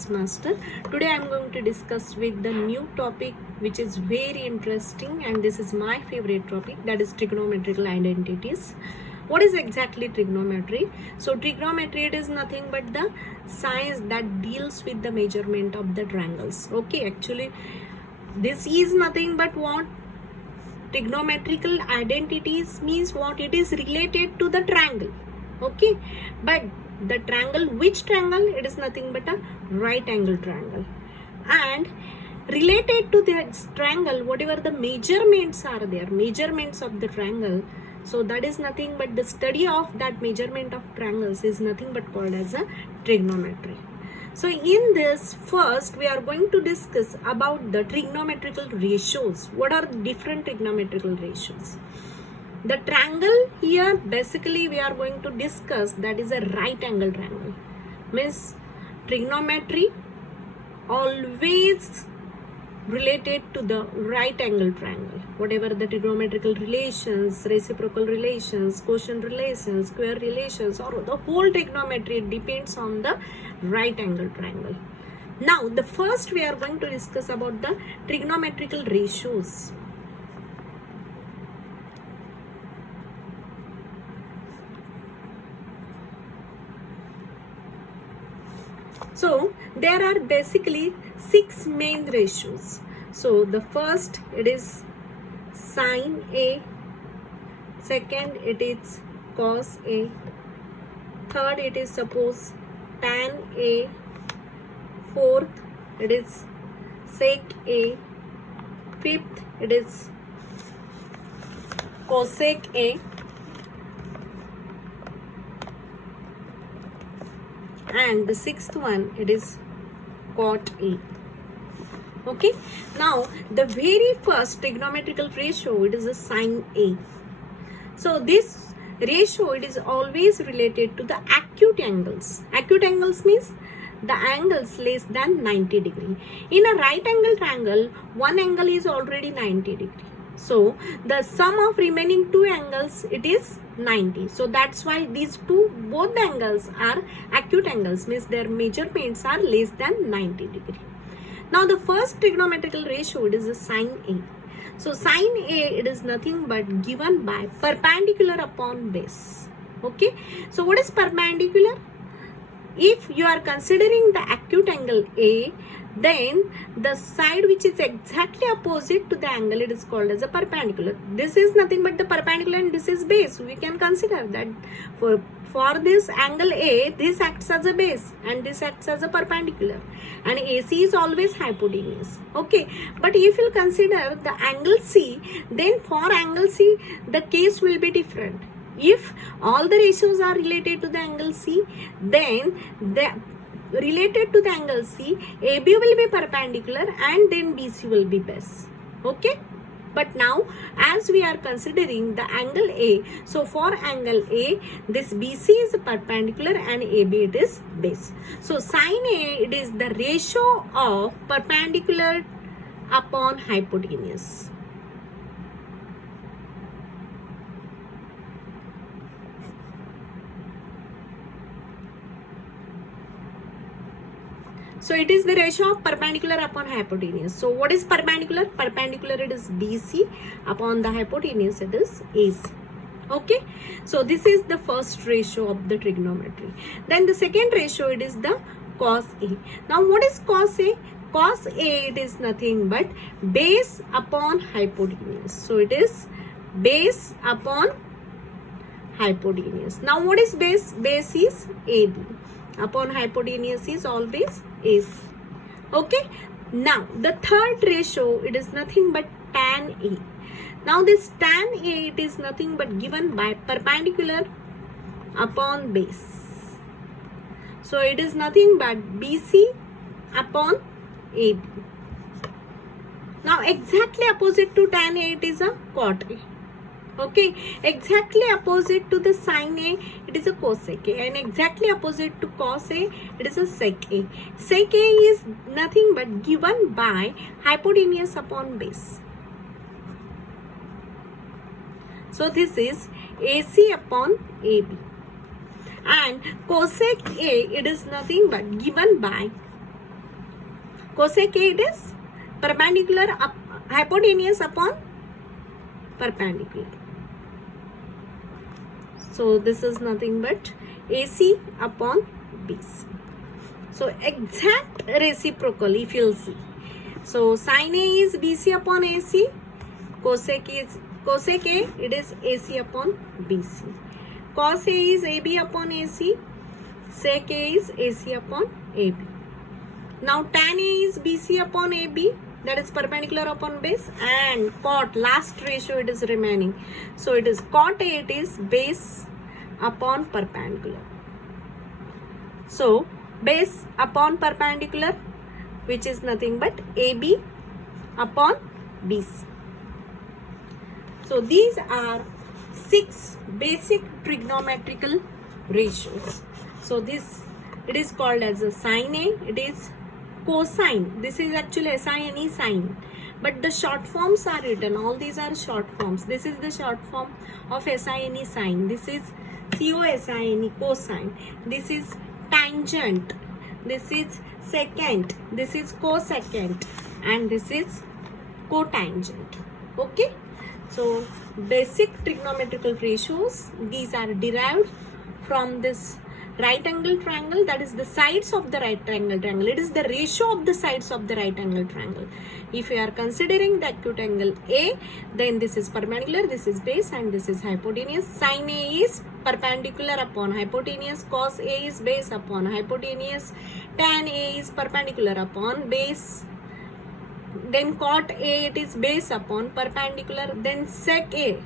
Maths Master. Today I am going to discuss with the new topic which is very interesting, and this is my favorite topic, that is trigonometrical identities. What is exactly trigonometry? So trigonometry, it is nothing but the science that deals with the measurement of the triangles. Okay, actually this is nothing but what trigonometrical identities means, what it is related to the triangle. Okay, but the triangle, which triangle? It is nothing but a right angle triangle, and related to this triangle, whatever the measurements are there, measurements of the triangle, so that is nothing but the study of that measurement of triangles is nothing but called as a trigonometry. So in this, first we are going to discuss about the trigonometrical ratios. What are different trigonometrical ratios? The triangle here, basically we are going to discuss, that is a right angle triangle. Means trigonometry always related to the right angle triangle. Whatever the trigonometrical relations, reciprocal relations, quotient relations, square relations, or the whole trigonometry, it depends on the right angle triangle. Now the first we are going to discuss about the trigonometrical ratios. So there are basically 6 main ratios. So the first, it is sin A, second it is cos A, third it is suppose tan A, fourth it is sec A, fifth it is cosec A, and the sixth one, it is cot A. Okay, now the very first trigonometrical ratio, it is a sin A. So this ratio, it is always related to the acute angles. Acute angles means the angles less than 90 degree. In a right angle triangle, one angle is already 90 degree. So the sum of remaining two angles, it is 90. So that's why these two, both the angles are acute angles, means their measurements are less than 90 degree. Now the first trigonometrical ratio, it is a sin A. So sin A, it is nothing but given by perpendicular upon base. Okay, so what is perpendicular? If you are considering the acute angle A, then the side which is exactly opposite to the angle, it is called as a perpendicular. This is nothing but the perpendicular and this is base. We can consider that for this angle A, this acts as a base and this acts as a perpendicular, and AC is always hypotenuse. Okay, but if you consider the angle C, then for angle C the case will be different. If all the ratios are related to the angle C, then the related to the angle C, AB will be perpendicular and then BC will be base. Okay, but now as we are considering the angle A, so for angle A, this BC is perpendicular and AB it is base. So sin A, it is the ratio of perpendicular upon hypotenuse. So it is the ratio of perpendicular upon hypotenuse. So what is perpendicular? Perpendicular, it is BC, upon the hypotenuse it is AC. Okay, so this is the first ratio of the trigonometry. Then the second ratio, it is the cos A. Now what is cos A? Cos A, it is nothing but base upon hypotenuse. So it is base upon hypotenuse. Now what is base? Base is AB. Upon hypotenuse is always AC. Okay, now the third ratio, it is nothing but tan A. Now this tan A, it is nothing but given by perpendicular upon base. So it is nothing but BC upon AB. Now exactly opposite to tan A, it is a cot A. Okay, exactly opposite to the sin A, it is a cosec A, and exactly opposite to cos A, it is a sec A. Sec A is nothing but given by hypotenuse upon base. So this is AC upon AB. And cosec A, it is nothing but given by Cosec A, it is perpendicular hypotenuse upon perpendicular. So this is nothing but AC upon BC. So exact reciprocal if you'll see. So sin A is BC upon AC. Cosec A, it is AC upon BC. Cos A is AB upon AC. Sec A is AC upon AB. Now tan A is BC upon AB, that is perpendicular upon base, and cot, last ratio it is remaining. So it is cot A, it is base upon perpendicular. So base upon perpendicular, which is nothing but AB upon BC. So these are 6 basic trigonometrical ratios. So this, it is called as a sin A, it is cosine. This is actually SINE sine, but the short forms are written. All these are short forms. This is the short form of SINE sine. This is COSINE cosine. This is tangent. This is secant. This is cosecant, and this is cotangent. Okay. So basic trigonometrical ratios, these are derived from this right angle triangle, that is the sides of the right angle triangle. It is the ratio of the sides of the right angle triangle. If you are considering the acute angle A, then this is perpendicular, this is base, and this is hypotenuse. Sin A is perpendicular upon hypotenuse, cos A is base upon hypotenuse, tan A is perpendicular upon base, then cot A, it is base upon perpendicular, then sec A.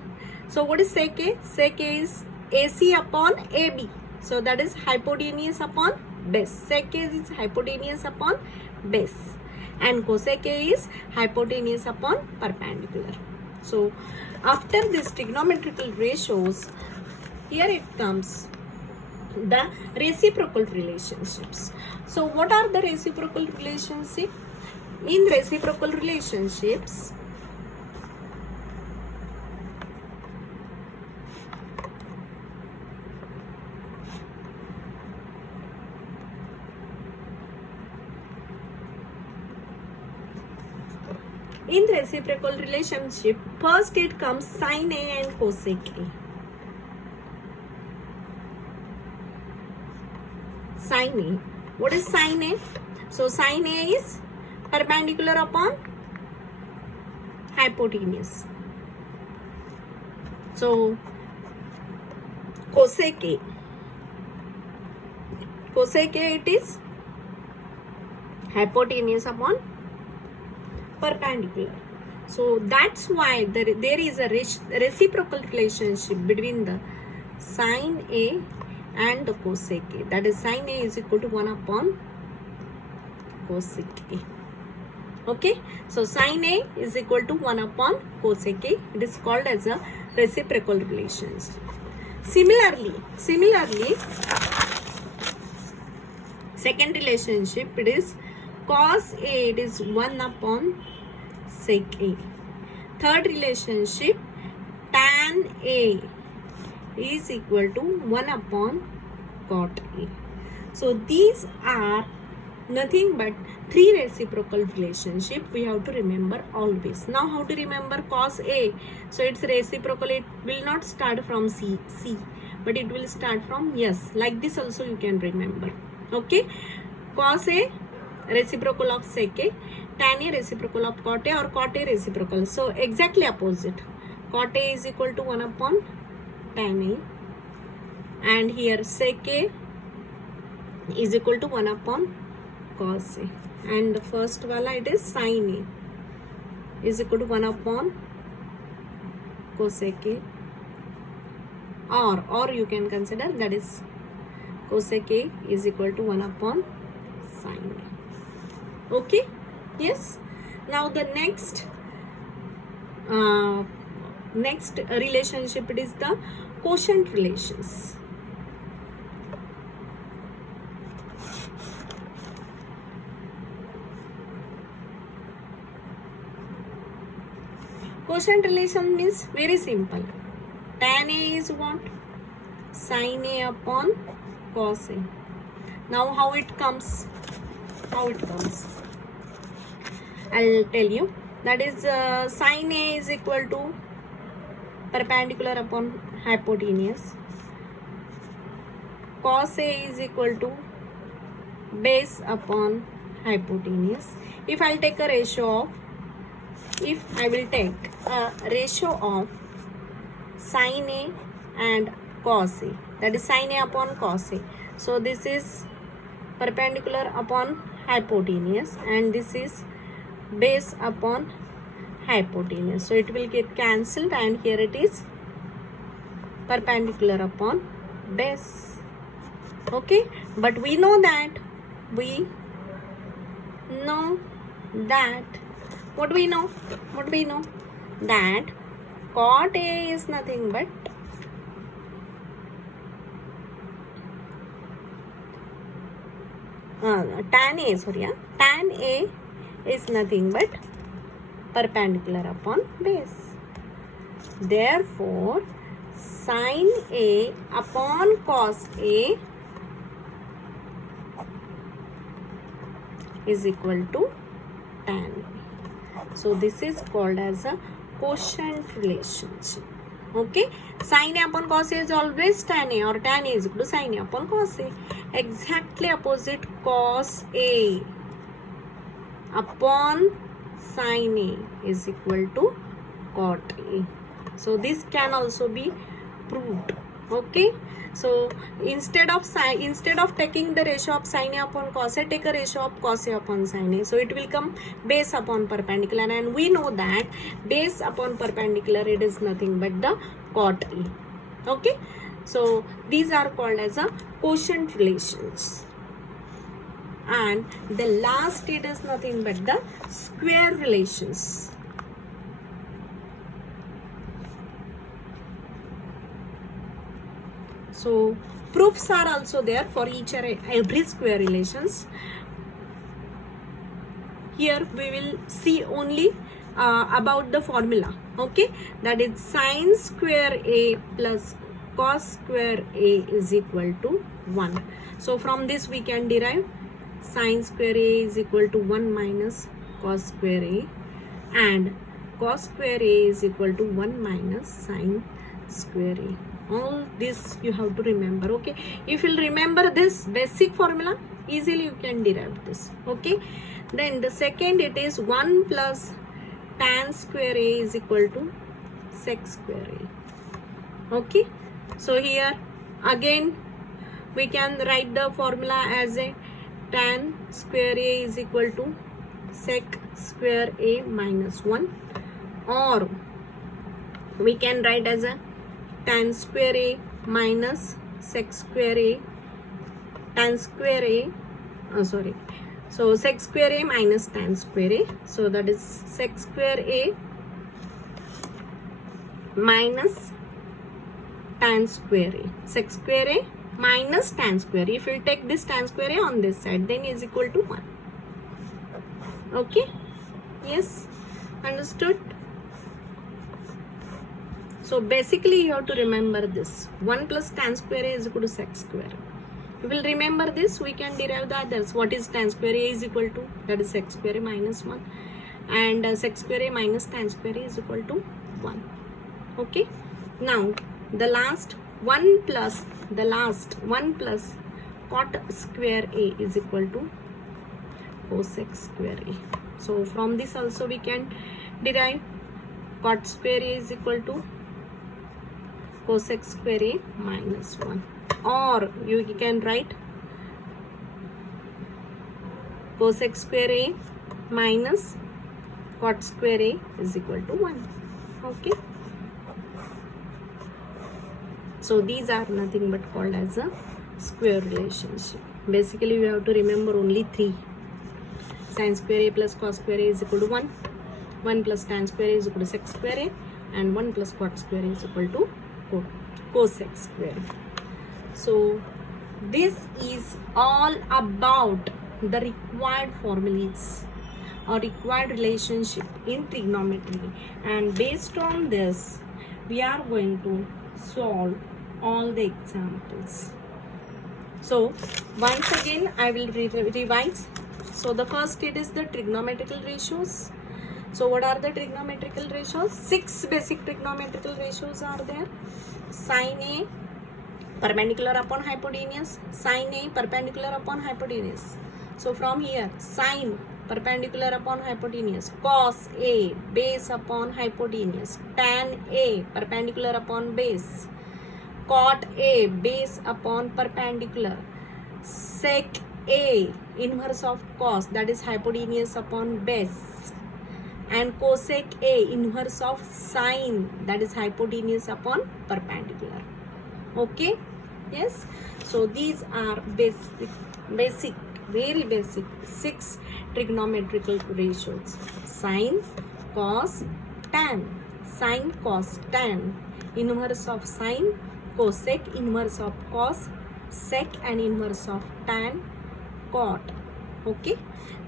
So what is sec A? Sec A is AC upon AB. So that is hypotenuse upon base. Sec A is hypotenuse upon base, and cosec A is hypotenuse upon perpendicular. So after these trigonometrical ratios, here it comes the reciprocal relationships. So what are the reciprocal relationships? In reciprocal relationships, first it comes sin A and cosec A. Sin A. What is sin A? So sin A is perpendicular upon hypotenuse. So cosec A. Cosec A, it is hypotenuse upon perpendicular. So that's why there is a reciprocal relationship between the sin A and the cosec A. That is sin A is equal to 1 upon cosec A. Okay, so sin A is equal to 1 upon cosec A. It is called as a reciprocal relationship. Similarly, second relationship, it is cos A, it is 1 upon sec A. Third relationship, tan A is equal to 1 upon cot A. So these are nothing but 3 reciprocal relationship we have to remember always. Now how to remember cos A? So its reciprocal, it will not start from C, but it will start from S. Like this also you can remember. Okay, cos A reciprocal of sec A, tan A reciprocal of cot A, or cot A reciprocal. So exactly opposite. Cot A is equal to 1 upon tan A, and here sec A is equal to 1 upon cos A, and the first wala, it is sin A is equal to 1 upon cosec A, or you can consider that is cosec A is equal to 1 upon sin A. Okay, yes. Now the next relationship, it is the quotient relations. Quotient relation means very simple. Tan A is what? Sin A upon cos A. Now how it comes? I'll tell you. That is sine A is equal to perpendicular upon hypotenuse. Cos A is equal to base upon hypotenuse. If I will take a ratio of sine A and cos A, that is sine A upon cos A. So this is perpendicular upon hypotenuse and this is base upon hypotenuse. So it will get cancelled and here it is perpendicular upon base. Okay, but we know that what we know that cot A is nothing but tan A is nothing but perpendicular upon base. Therefore sin A upon cos A is equal to tan A. So this is called as a quotient relationship. Okay, sin A upon cos A is always tan A, or tan A is equal to sin A upon cos A. Exactly opposite, cos A upon sin A is equal to cot A. So this can also be proved. Okay, so instead of taking the ratio of sin A upon cos A, take a ratio of cos A upon sin A. So it will come base upon perpendicular, and we know that base upon perpendicular, it is nothing but the cot A. Okay, so these are called as a quotient relations. And the last, it is nothing but the square relations. So proofs are also there for each and every square relations. Here we will see only about the formula. Okay, that is sin square A plus cos square A is equal to 1. So from this we can derive sin square A is equal to 1 minus cos square A, and cos square A is equal to 1 minus sin square A. All this you have to remember. Okay, if you remember this basic formula, easily you can derive this. Okay, then the second, it is 1 plus tan square A is equal to sec square A. Okay, so here again we can write the formula as a tan square A is equal to sec square A minus 1, or we can write as a tan square A minus sec square A, so sec square A minus tan square A. So that is sec square A minus tan square A, sec square A minus tan square A. If you take this tan square A on this side, then is equal to 1. Okay, yes, understood? So basically you have to remember this. 1 plus tan square A is equal to sec square. You will remember this, we can derive the others. What is tan square A is equal to? That is sec square A minus 1. And sec square A minus tan square A is equal to 1. Okay. Now the last 1 plus cot square A is equal to cosec square A. So from this also we can derive cot square A is equal to cosec square A minus 1, or you can write cosec square A minus cot square A is equal to 1. Okay, so these are nothing but called as a square relationship. Basically you have to remember only 3. Sin square A plus cos square A is equal to 1, 1 plus tan square A is equal to sec square A, and 1 plus cot square A is equal to cosec square. So this is all about the required formulas or required relationship in trigonometry, and based on this we are going to solve all the examples. So once again I will revise. So the first it is the trigonometrical ratios. So what are the trigonometrical ratios? 6 basic trigonometrical ratios are there. Sin A perpendicular upon hypotenuse, sin A perpendicular upon hypotenuse. So from here, sin perpendicular upon hypotenuse, cos A base upon hypotenuse, tan A perpendicular upon base, cot A base upon perpendicular, sec A inverse of cos, that is hypotenuse upon base, and cosec A inverse of sine, that is hypotenuse upon perpendicular. Okay, yes, so these are basic, very basic 6 trigonometrical ratios: sine, cos, tan, sine, cos, tan, inverse of sine, cosec, inverse of cos, sec and inverse of tan, cot. Okay,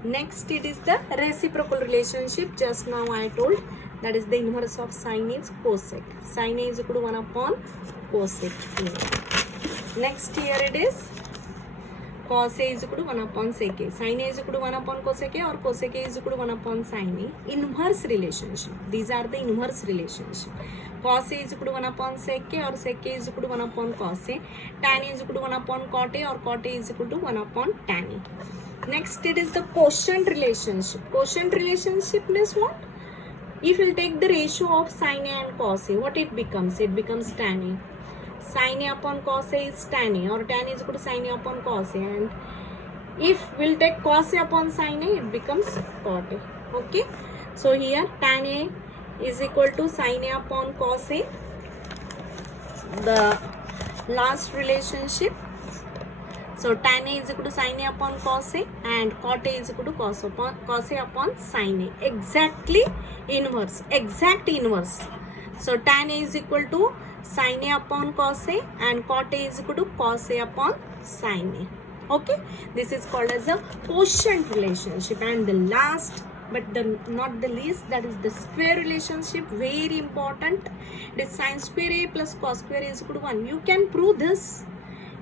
next it is the reciprocal relationship. Just now I told, that is the inverse of sine is cosec. Sine A is equal to 1 upon cosec A. Next here it is cos A is equal to 1 upon sec A. Sin A is equal to 1 upon cosec A, or cosec A is equal to 1 upon sin A. Inverse relationship. These are the inverse relationship. Cos A is equal to 1 upon sec A, or sec A is equal to 1 upon cos A. Tan A is equal to 1 upon cot A, or cot A is equal to 1 upon tan A. Next it is the quotient relationship. Quotient relationship means what? If we'll take the ratio of sin A and cos A, what it becomes? It becomes tan A. Sin A upon cos A is tan A, or tan A is equal to sin A upon cos A. And if we'll take cos A upon sin A, it becomes cot A. Okay. So here tan A is equal to sin A upon cos A. The last relationship. So tan A is equal to sin A upon cos A, and cot A is equal to cos A upon sin A. Exactly inverse. Exact inverse. So tan A is equal to sin A upon cos A, and cot A is equal to cos A upon sin A. Okay. This is called as a quotient relationship. And the last but not the least, that is the square relationship. Very important. It is sin square A plus cos square A is equal to 1. You can prove this.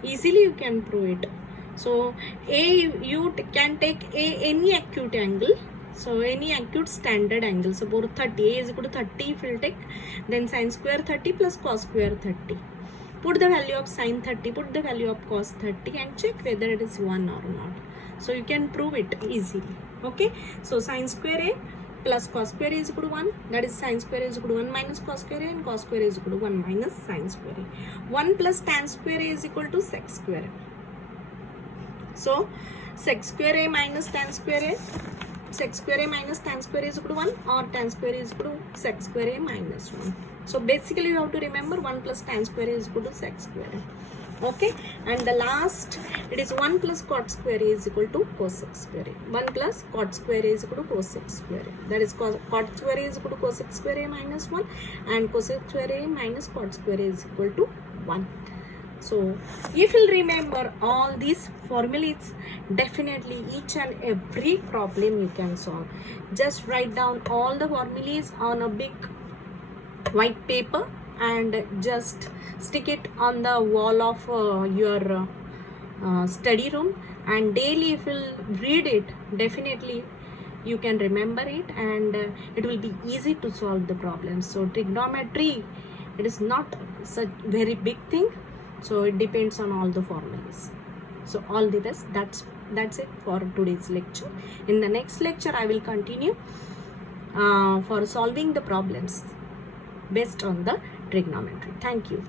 Easily you can prove it. So A, you can take any acute angle. So any acute standard angle. Suppose 30. A is equal to 30 if you take. Then sin square 30 plus cos square 30. Put the value of sin 30, put the value of cos 30 and check whether it is 1 or not. So you can prove it easily. Okay. So sin square A plus cos square A is equal to 1. That is sin square A is equal to 1 minus cos square A, and cos square A is equal to 1 minus sin square A. 1 plus tan square A is equal to sec square A. So sec square A minus tan square A, sec square A minus tan square A is equal to 1, or tan square A is equal to sec square A minus 1. So basically you have to remember 1 plus tan square A is equal to sec square A. Okay. And the last, it is 1 plus cot square A is equal to cosec square A. 1 plus cot square A is equal to cosec square A. That is cot square A is equal to cosec square A minus 1, and cosec square A minus cot square A is equal to 1. So if you'll remember all these formulas, definitely each and every problem you can solve. Just write down all the formulas on a big white paper and just stick it on the wall of your study room, and daily if you'll read it, definitely you can remember it, and it will be easy to solve the problems. So trigonometry, it is not such very big thing, so it depends on all the formulas. So all the rest, that's it for today's lecture. In the next lecture I will continue for solving the problems based on the trigonometry. Thank you.